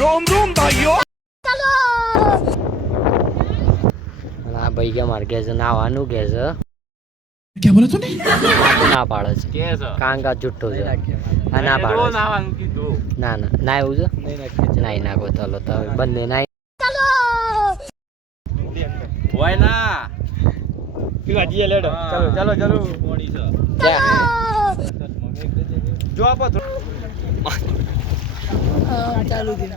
रोम रोम भाइयों ના ભાઈ કે મારે કે છે નાવાનું કે છે क्या बोला तूने ના પાડે છે કે છે કાંગા જુઠ્ઠો છે આ ના પાડે છે નાવાનું કીધું ના ના ના એવું છે નહીં નાખો ચાલો તો બંને ના હોય ના પીવા જઈએ લેડો ચાલો ચાલો ચાલો મોડી છે જો આપો ચાલુ દી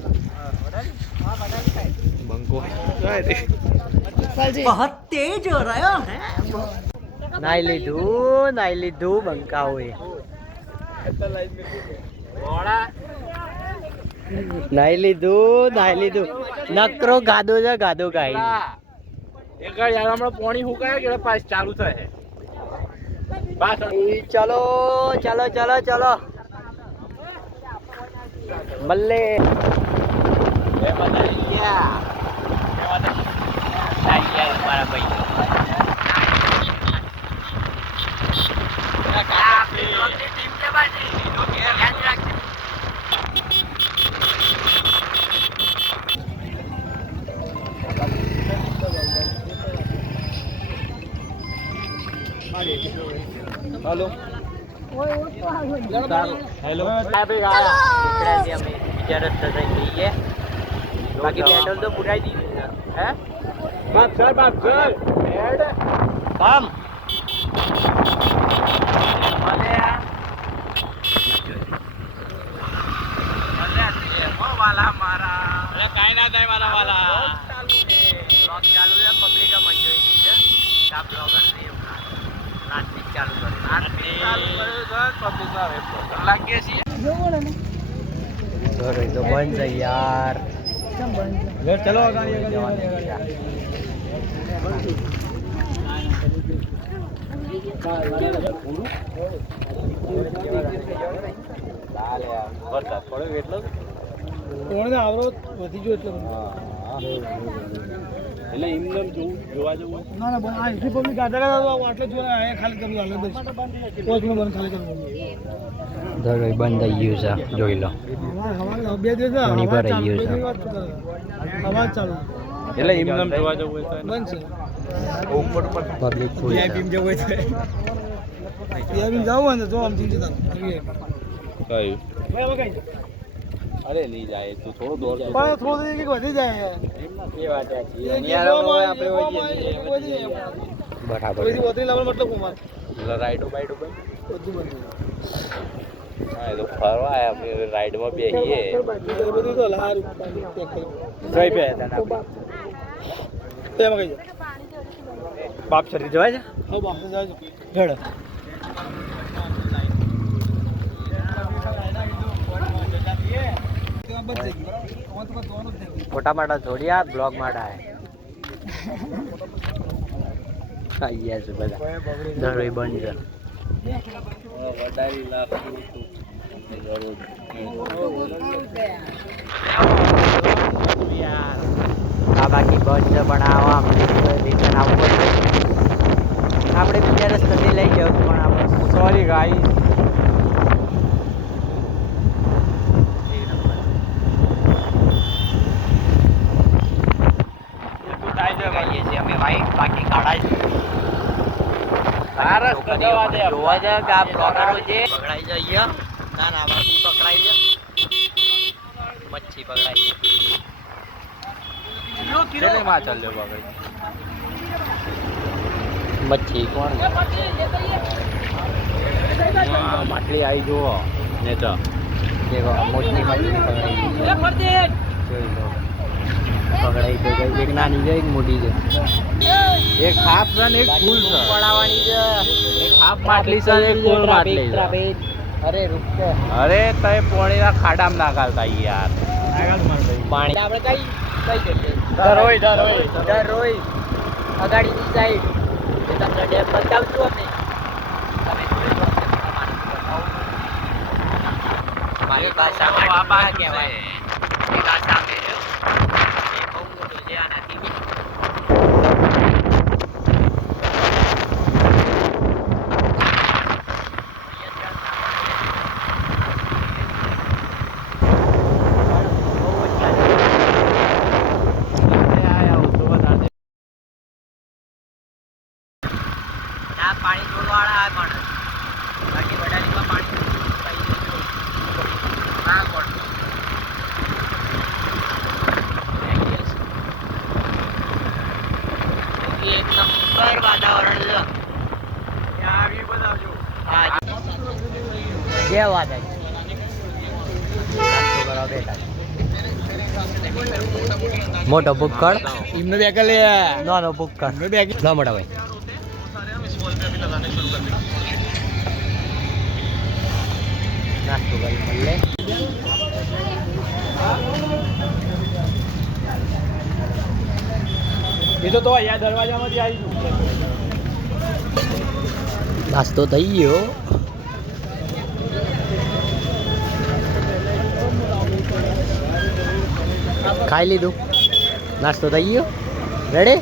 બંકો बहुत तेज हो रहा है નાઈ લીધું બંકા હોય નાઈ લીધું નકરો ગાદો છે ગાદો ગાઈ એક યાર હમણાં પાણી હુકાય કે પાસ ચાલુ થાય ચલો ચલો ચલો ચલો મલ્લે મારા ભાઈ हेलो हेलो બીજા રસ્તા થઈ જઈએ બાકી પેટ્રોલ તો પુરાઈ દીધું હે બાપ સર હેડ કામ વાલા મારા કાઈ ના થાય મારા વાલા બ્લોગ ચાલુ છે પબ્લિક મંજોઈ દી છે આ બ્લોગર ને નાટક ચાલુ કરે નાટક ચાલુ કરે તો પબ્લિક આવે લાગે છે જોવો ને ઘરે તો બંધ છે યાર કેમ બંધ છે ચલો ગાડી વરસાદ પડ્યો એટલો કોણ આવરો વધી ગયો એટલે એટલે એમને જોવા જવું ના ના આ એટલી પબ્લિક આટલે જોવા અહીંયા ખાલી કરવું હાલે બસ કોચમાં બંધ ખાલી કરવું દરરોજ બંધ થઈ ગયું છે જોઈ લો બે દિવસ પાણી ભરાઈ ગયું છે અવાજ ચાલુ એટલે એમને જોવા જવું હોય તો બંધ છે ઉપર પર પબ્લિક ફૂલ વીઆઈપી જવું હોય તો વીઆઈપી જાવું ને તો આમ ચિંતા કઈ અરે નહીં જાય તું થોડો દોડ પણ થોડું એક વધી જાય એ વાત છે આપણે બરાબર વધી લેવલ મતલબ કુમાર રાઈડો બાઈડો બંધ બધું બંધ હા એ તો ફરવા આયા આપણે રાઈડમાં બેહીએ બધું તો લારું જઈ બે હતા તો એમાં કઈ બાપ ચડી જવાય છે હા બાપ જવાય છે હેડ મોટા મોટા જોડિયા બ્લોગ માડા આયા છે બધા દરોઈ બંધ છે વડારી લાખ આ બાકી બસ છે પણ આવા રિટર્ન આવવું પડશે આપણે બીજા રસ્તેથી લઈ જવું પણ આપણે સોરી ગાઈ બાકી કાઢા જોવા જાય કે આ બ્લોગરો છે પકડાઈ જાય ના ના બાકી પકડાઈ જાય મચ્છી પકડાઈ કિલો માં ચાલ્યો પકડી મચ્છી કોણ માટલી આવી જુઓ ને તો મોટી મચ્છી પકડાઈ જોઈ લો પકડાઈ તો કઈ એક નાની છે એક મોટી છે એક હાફ છે ને એક ફૂલ છે પડાવવાની છે એક હાફ માટલી છે એક ફૂલ માટલી છે અરે રૂપકો અરે તય પોણીના ખાડામાં ના ગાલતા યાર પાણી આપણે કઈ જગ્યાએ ડરોઈ અગાડીની સાઈડ તમને ડેમ બતાવજો ને તમે મારી ભાષામાં બાબા કહેવાય એક આ સામે છે એ બહુ મોટું છે આનાથી લેવા બેઠા મોટો ભૂક્કડ એમને બે કે લે નાનો ભૂક્કડ એમને બે ના મોટા ભાઈ નાસ્તો કરી મળે એ તો અહીંયા દરવાજામાંથી આવી નાસ્તો થઈ ગયો ખાઈ લીધું નાસ્તો થઈ ગયો રેડી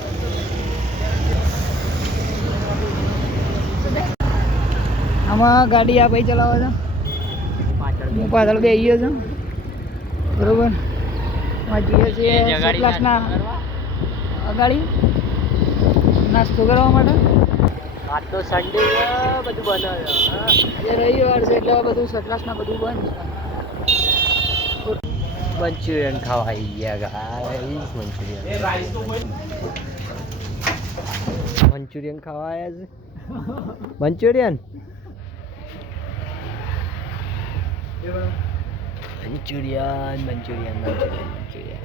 આમાં ગાડી આ ભાઈ ચલાવે છે હું પાછળ બેસી ગયો છું બરોબર માં જઈએ છીએ ક્લાસના અગાડી નાસ્તો કરવા માટે આજ તો સન્ડે બધું બનાવ્યું એ રવિવાર છે એટલે બધું સટલાસના બધું બંધ મંચુરિયન ખાવા આવી ગયા ગાઈસ મંચુરિયન ખાવા આવ્યા છે મંચુરિયન મંચુરિયન મંચુરિયન મંચુરિયન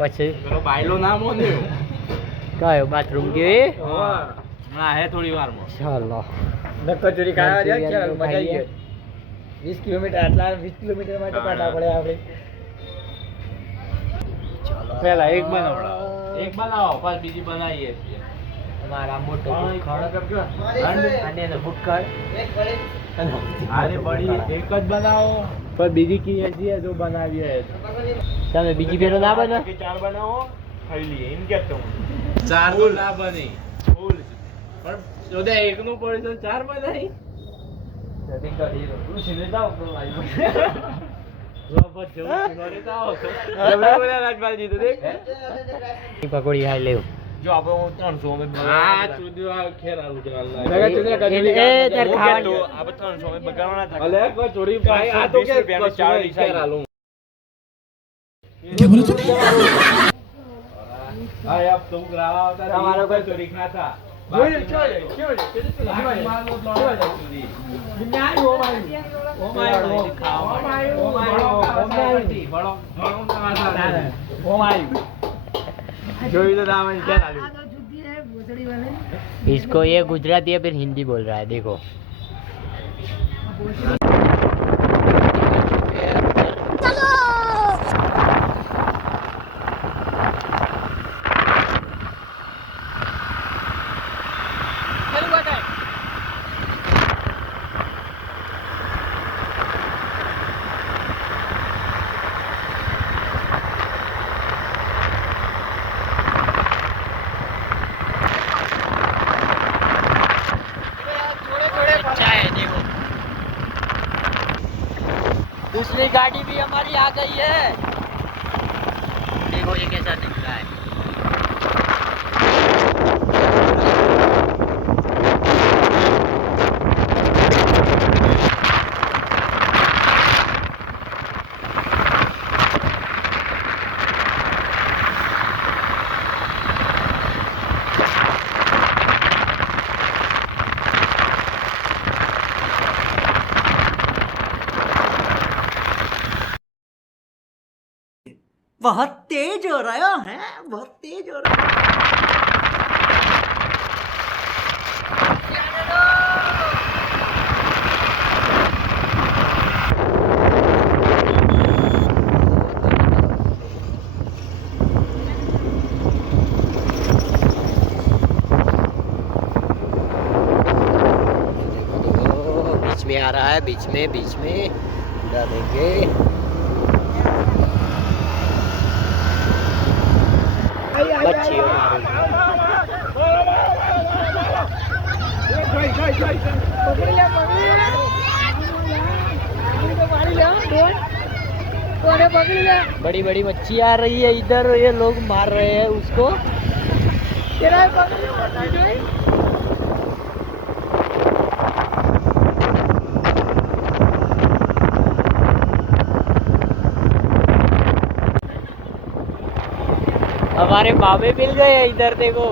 પછી બાયલો નામ હોને કયો બાથરૂમ ગયો હા હે થોડી વારમાં ચાલો કચોરી ખાવા જાય ચાલ મજા આવી ગઈ 20 કિલોમીટર આટલા 20 કિલોમીટર માટે પાટા પડે આપણે પહેલા એક બનાવો પછી બીજી બનાવીએ અમારા મોટો ભૂક્કડ અને એનો ભૂક્કડ આને બડી એક જ બનાવો પણ બીજી કી છે જો બનાવીએ તમે બીજી ફેરો ના બનો કે ચાર બનાવો ખાઈ લઈએ એમ કે તો ચાર તો ના બની ફૂલ પણ જોદે એક નું પડે તો ચાર બનાવી જતી કરી તું સીધે જાવ તો લાઈ રોબોટ જો સીધે જાવ જબરે બોલા રાજપાલ જીતો દેખ પકોડી ખાઈ લેવું જો આપણે 300 અમે હા ચુદ્યો આ ખેરા ઉજવાલ એ તાર ખાવાનું આપણે 300 અમે બગાડવાના હતા અલે કોઈ ચોરી ભાઈ આ તો કે ચાર ખેરા લઉં क्या बोला तूने હા યાર તું ગ્રાવા આવતા તમારો કોઈ ચોરી ખાતા બોલ ચાલ કેવો છે તે માર લો બ્લોડ ચોરી નિયાય ઓ માય બળો ઓ માય જોઈ તો દામન क्या डालू इसको ये गुजराती है फिर हिंदी बोल रहा है देखो दूसरी गाड़ी भी हमारी आ गई है देखो ये कैसा दिख रहा है बहुत तेज हो रहा है बहुत तेज हो रहा बीच में आ रहा है बीच में उड़ा देंगे बच्ची बड़ी बड़ी मच्छी आ रही है इधर ये लोग मार रहे हैं उसको हमारे मामे मिल गए इधर देखो